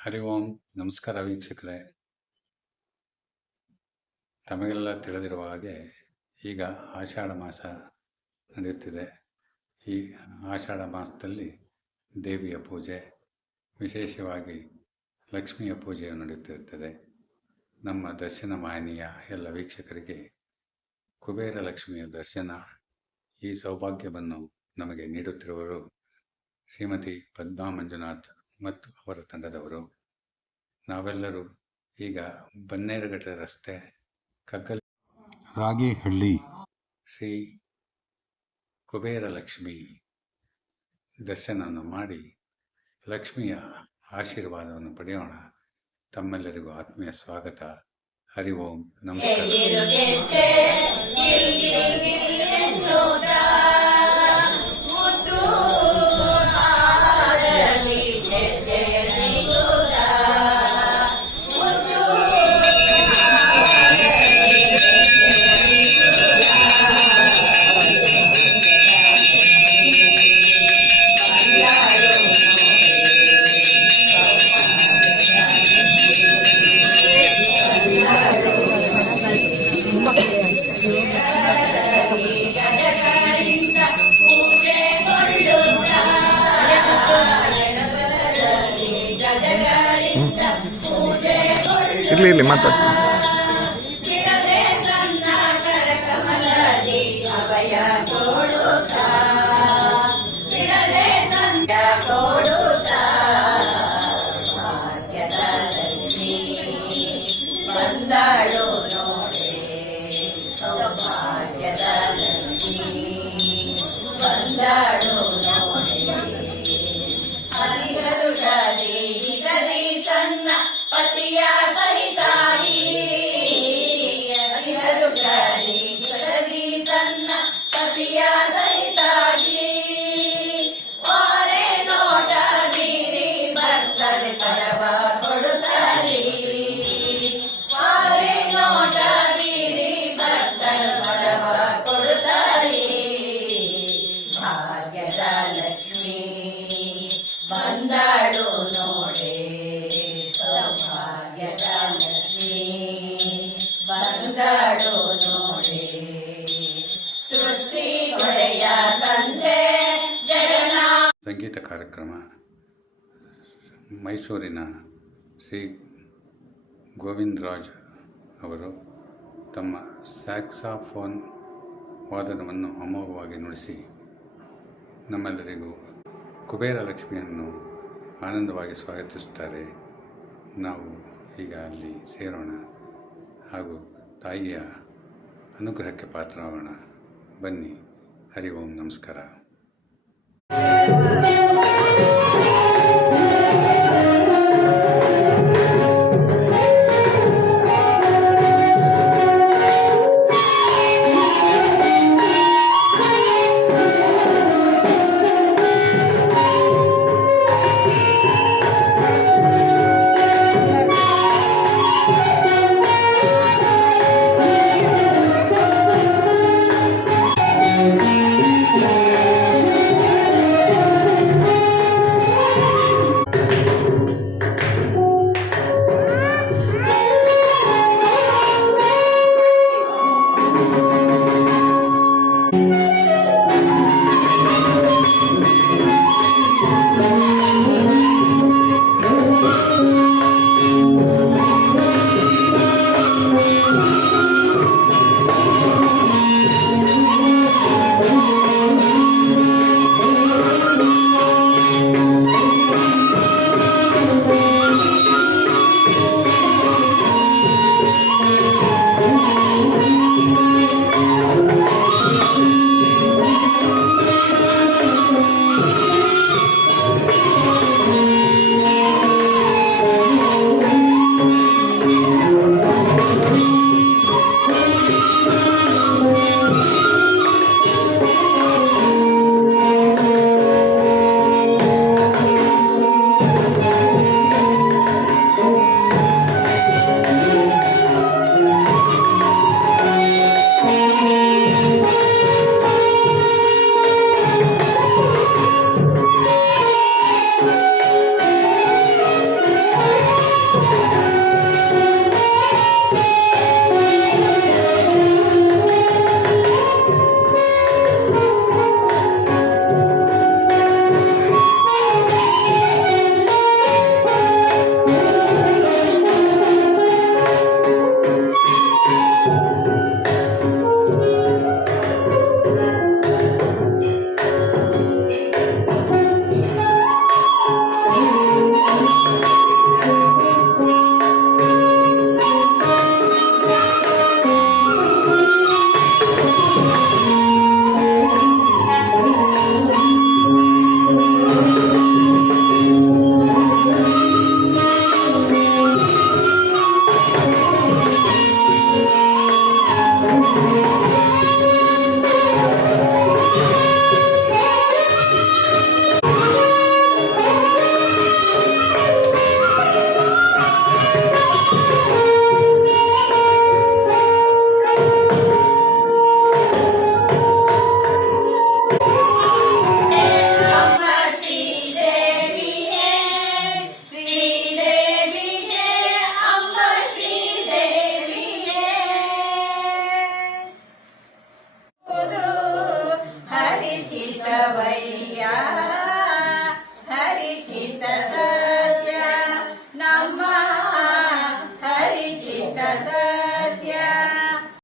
ಹರಿ ಓಂ. ನಮಸ್ಕಾರ ವೀಕ್ಷಕರೇ. ತಮಗೆಲ್ಲ ತಿಳಿದಿರುವ ಹಾಗೆ ಈಗ ಆಷಾಢ ಮಾಸ ನಡೆಯುತ್ತಿದೆ. ಈ ಆಷಾಢ ಮಾಸದಲ್ಲಿ ದೇವಿಯ ಪೂಜೆ, ವಿಶೇಷವಾಗಿ ಲಕ್ಷ್ಮಿಯ ಪೂಜೆಯು ನಡೆಯುತ್ತಿರುತ್ತದೆ. ನಮ್ಮ ದರ್ಶನ ವಾಹಿನಿಯ ಎಲ್ಲ ವೀಕ್ಷಕರಿಗೆ ಕುಬೇರ ಲಕ್ಷ್ಮಿಯ ದರ್ಶನ, ಈ ಸೌಭಾಗ್ಯವನ್ನು ನಮಗೆ ನೀಡುತ್ತಿರುವರು ಶ್ರೀಮತಿ ಪದ್ಮಾ ಮಂಜುನಾಥ್ ಮತ್ತು ಅವರ ತಂಡದವರು. ನಾವೆಲ್ಲರೂ ಈಗ ಬನ್ನೇರುಘಟ್ಟ ರಸ್ತೆ ಕಗ್ಗಲ್ ರಾಗೇಹಳ್ಳಿ ಶ್ರೀ ಕುಬೇರ ಲಕ್ಷ್ಮಿ ದರ್ಶನವನ್ನು ಮಾಡಿ ಲಕ್ಷ್ಮಿಯ ಆಶೀರ್ವಾದವನ್ನು ಪಡೆಯೋಣ. ತಮ್ಮೆಲ್ಲರಿಗೂ ಆತ್ಮೀಯ ಸ್ವಾಗತ. ಹರಿ ಓಂ. ನಮಸ್ಕಾರ. ಇರ್ಲಿ ಮಾತಾಡ್ತೀನಿ. ಪತಿಯ ಸಹಿತಾಗಿ ತನ್ನ ಪತಿಯ ಸಹಿತಾಗಿ ವಾರೆ ನೋಟ ಬೀರಿ ಬರ್ತದೆ ಕಡವ ಕೊಡುತ್ತಾರೆ. ವಾರೆ ನೋಟ ಬೀರಿ ಬರ್ತದೆ ಕಡವ ಕೊಡುತ್ತಾರೆ. ಭಾಗ್ಯದ ಲಕ್ಷ್ಮಿ ಬಂದಳು ನೋಡೆ, ಸೌಭಾಗ್ಯದ ಲಕ್ಷ್ಮಿ ಬಂದಳು ನೋಡೆ. ಸೃಷ್ಟಿ ಒಡೆಯ ತಂದೆ ಜಗನ್ನ. ಸಂಗೀತ ಕಾರ್ಯಕ್ರಮ ಮೈಸೂರಿನ ಶ್ರೀ ಗೋವಿಂದರಾಜ್ ಅವರು ತಮ್ಮ ಸ್ಯಾಕ್ಸಾಫೋನ್ ವಾದನವನ್ನು ಅಮೋಘವಾಗಿ ನುಡಿಸಿ ನಮ್ಮೆಲ್ಲರಿಗೂ ಕುಬೇರ ಲಕ್ಷ್ಮಿಯನ್ನು ಆನಂದವಾಗಿ ಸ್ವಾಗತಿಸುತ್ತಾರೆ. ನಾವು ಈಗ ಅಲ್ಲಿ ಸೇರೋಣ ಹಾಗೂ ತಾಯಿಯ ಅನುಗ್ರಹಕ್ಕೆ ಪಾತ್ರರಾಗೋಣ. ಬನ್ನಿ. ಹರಿ ಓಂ. ನಮಸ್ಕಾರ.